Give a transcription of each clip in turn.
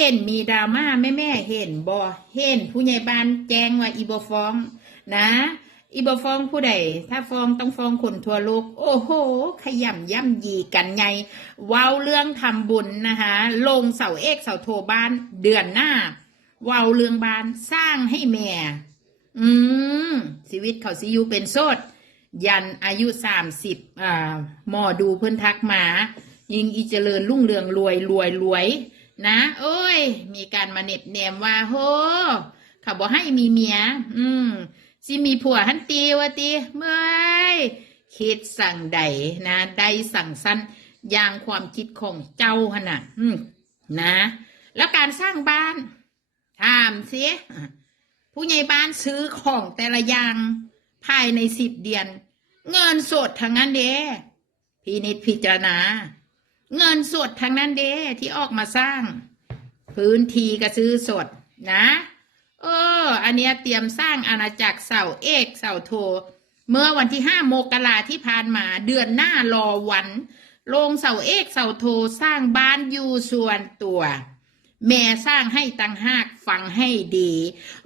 เห็นมีดราม่าแม่แม่เห็นบ่เห็นผู้ใหญ่บ้านแจ้งว่าอีบฟ้องนะ อีบฟ้องผู้ใดถ้าฟ้องต้องฟ้องคนทั่วโลกโอ้โห ขยำย่ำยีกันไงว้าวเรื่องทำบุญนะคะลงเสาเอกเสาโทบ้านเดือนหน้าว้าวเรื่องบ้านสร้างให้แม่ อืมชีวิตเขาสิอยู่เป็นโสดยันอายุสามสิบอ่าหมอดูเพิ่นทักมา ยิงอีเจริญรุ่งเรืองรวยรวยรวย นะโอ้ย มีการมาเน็บแนมว่าโหเขาบอกให้มีเมีย อืมสิมีผัวหันตีวะตีเมื่อยคิดสั่งใดนะใดสั่งสั้นอย่างความคิดของเจ้าหนะอืมนะ แล้วการสร้างบ้านถามสิอะผู้ใหญ่บ้านซื้อของแต่ละอย่างภายในสิบเดือน เงินสดทางนั้นเด้พินิจพิจารณา เงินสดทางนั้นเด้ที่ออกมาสร้าง พื้นที่ก็ซื้อสดนะ เออ อันเนี้ยเตรียมสร้างอาณาจักรเสาเอกเสาโท เมื่อวันที่ห้าโมกราที่ผ่านมาเดือนหน้ารอวันลงเสาเอกเสาโทสร้างบ้านอยู่ส่วนตัว แม่สร้างให้ตังหากฟังให้ดี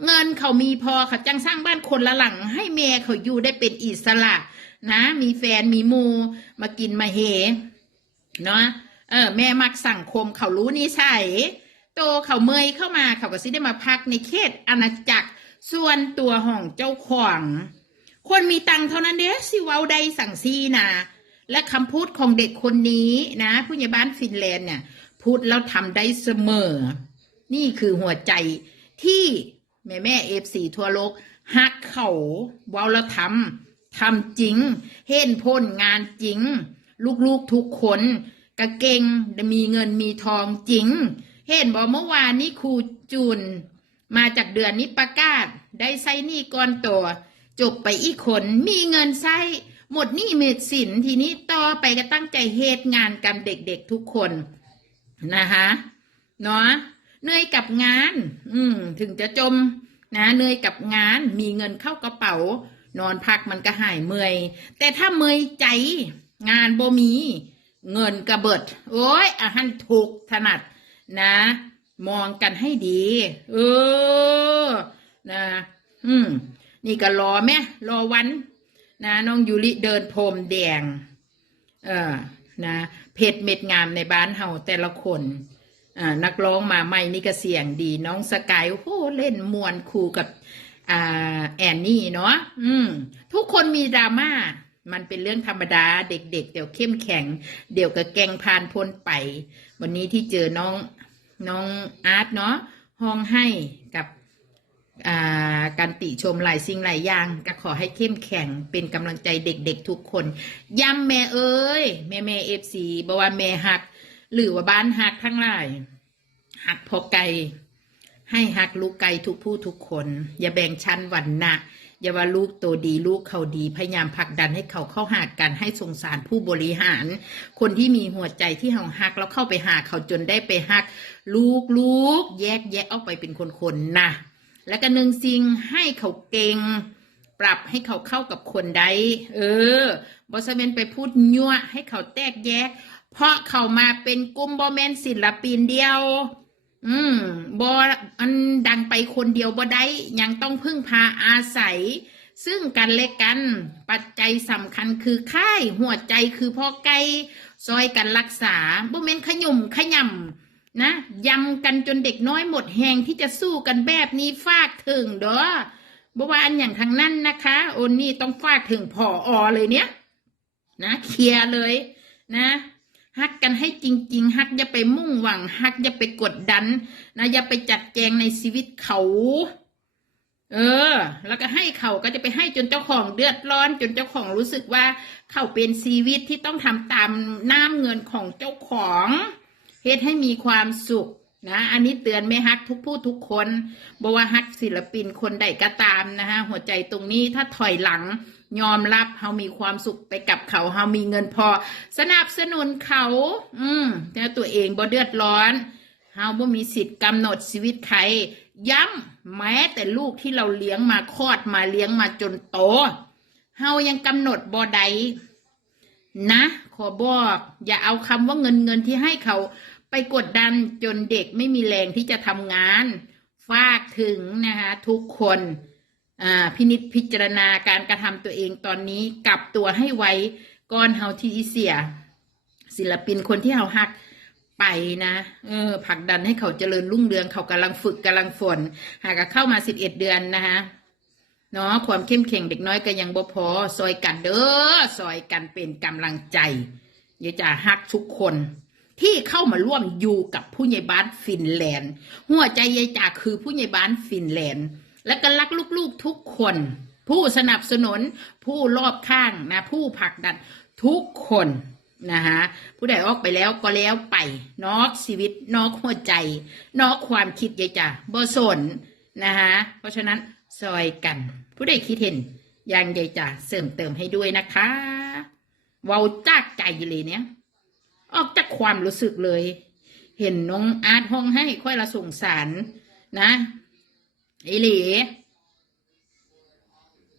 เงินเขามีพอเขาจังสร้างบ้านคนละหลัง ให้แม่เขาอยู่ได้เป็นอิสระ นะ มีแฟนมีมูมากินมาเฮ เนาะเออแม่มักสั่งคมเขารู้นิสัยโตเขาเมยเข้ามาเขาก็สิได้มาพักในเขตอาณาจักรส่วนตัวของเจ้าของคนมีตังเท่านั้นเด้สิเว้าใดสั่งซีนะและคำพูดของเด็กคนนี้นะ ผู้ใหญ่บ้านฟินแลนด์เนี่ย พูดแล้วทำได้เสมอ นี่คือหัวใจที่แม่แม่เอฟซีทั่วโลกฮักเขาเว้าแล้วทำทำจริง เห็นผลงานจริง ลูกๆทุกคนกะเก่งมีเงินมีทองจริง เห็นบอกเมื่อวานนี้ครูจูนมาจากเดือนนี้ประกาศ ได้ใช้หนี้ก้อนตัว จบไปอีกคน มีเงินใช้หมดหนี้เม็ดสินทีนี้ต่อไปก็ตั้งใจเฮ็ดงานกันเด็กๆทุกคนนะคะเนาะเหนื่อยกับงาน อืม ถึงจะจม นะเหนื่อยกับงานมีเงินเข้ากระเป๋า นอนพักมันก็หายเมื่อย แต่ถ้าเมื่อยใจ งานบ่มี เงินกระเบิด โอ้ยอาหันถูกถนัดนะ มองกันให้ดี เออ นะ อืม นี่ก็รอแม่รอวัน นะน้องยูริเดินพรมแดง เออ นะเพชรเม็ดงามในบ้านเฮาแต่ละคนอ่านักร้องมาใหม่นี่ก็เสียงดี น้องสกายโอ้โหเล่นมวนคู่กับอ่าแอนนี่เนาะอืม ทุกคนมีดราม่า มันเป็นเรื่องธรรมดาเด็กๆเดี๋ยวเข้มแข็ง เดี๋ยวก็แกงพานพ้นไป วันนี้ที่เจอน้องน้องอาร์ตเนาะห้องให้กับการติชมหลายสิ่งหลายอย่าง ก็ขอให้เข้มแข็งเป็นกำลังใจเด็กๆทุกคนย้ำแม่เอ้ย แม่แม่เอฟซีบอกว่าแม่หัก หรือว่าบ้านหักทั้งหลายหักพอไกลให้หักลูกไก่ทุกผู้ทุกคน อย่าแบ่งชั้นวันนะ อย่าว่าลูกโตดีลูกเขาดีพยายามผลักดันให้เขาเข้าหากันให้สงสารผู้บริหาร คนที่มีหัวใจที่เฮาหักแล้วเข้าไปหาเขาจนได้ไปหัก ลูกลูกแยกแยะออกไปเป็นคนๆนะแล้วก็หนึ่งสิ่งให้เขาเก่งปรับให้เขาเข้ากับคนใดเออบอสเมนไปพูดยั่วให้เขาแตกแยก เพราะเขามาเป็นกลุ่มบอแมนศิลปินเดียว อืมบออันดังไปคนเดียวบ่ได้ยังต้องพึ่งพาอาศัย ซึ่งกันและกัน ปัจจัยสำคัญคือค่ายหัวใจคือพ่อไก่ซอยกันรักษาบ่แม่นขยุ่มขยำนะยำกันจนเด็กน้อยหมดแหงที่จะสู้กันแบบนี้ฟากถึงเด้อบ่ว่าอันอย่างทางนั้นนะคะ โอนนี่ต้องฟากถึงพออเลยเนี้ยนะเคลียร์เลยนะ จริง ๆ ฮักอย่าไปมุ่งหวัง ฮักอย่าไปกดดัน นะอย่าไปจัดแจงในชีวิตเขา เออ แล้วก็ให้เขาก็จะไปให้จนเจ้าของเดือดร้อน จนเจ้าของรู้สึกว่า เขาเป็นชีวิตที่ต้องทำตามน้ำเงินของเจ้าของเฮ็ดให้มีความสุข นะ อันนี้เตือนไม่ฮักทุกผู้ทุกคนบอกว่าฮักศิลปินคนใดก็ตามนะฮะหัวใจตรงนี้ถ้าถอยหลังยอมรับเฮามีความสุขไปกับเขาเฮามีเงินพอ สนับสนุนเขา อืมแต่ตัวเองบ่เดือดร้อนเฮาบ่มีสิทธิ์กำหนดชีวิตใครย้ำแม้แต่ลูกที่เราเลี้ยงมาคลอดมาเลี้ยงมาจนโตเฮายังกำหนดบ่ใดนะ ขอบอก อย่าเอาคำว่าเงินเงินที่ให้เขา ไปกดดันจนเด็กไม่มีแรงที่จะทำงาน ฝากถึงนะคะทุกคนพินิจพิจารณาการกระทำตัวเองตอนนี้กลับตัวให้ไวก่อนเฮาที่เสีย ศิลปินคนที่เฮาฮักไปนะเออผลักดันให้เขาเจริญรุ่งเรืองเขากำลังฝึกกำลังฝน หากเข้ามาสิบเอ็ดเดือนนะคะเนาะความเข้มแข็งเด็กน้อยก็ยังบ่พอซอยกันเด้อซอยกันเป็นกำลังใจอย่าจะฮักทุกคน ที่เข้ามาร่วมอยู่กับผู้ใหญ่บ้านฟินแลนด์ หัวใจยายจ่าคือผู้ใหญ่บ้านฟินแลนด์ และก็รักลูกๆทุกคน ผู้สนับสนุนผู้รอบข้างนะ ผู้ผลักดันทุกคนนะคะผู้ใดออกไปแล้วก็แล้วไป นอกชีวิต นอกหัวใจ นอกความคิดยายจ่าบ่สนนะคะเพราะฉะนั้นซอยกัน ผู้ใดคิดเห็นอย่างยายจ่าเสริมเติมให้ด้วยนะคะเว้าจากใจเลยเนี่ย ออกจากความรู้สึกเลย เห็นน้องอาร์ตห้องให้ค่อยละสงสารนะไอหลี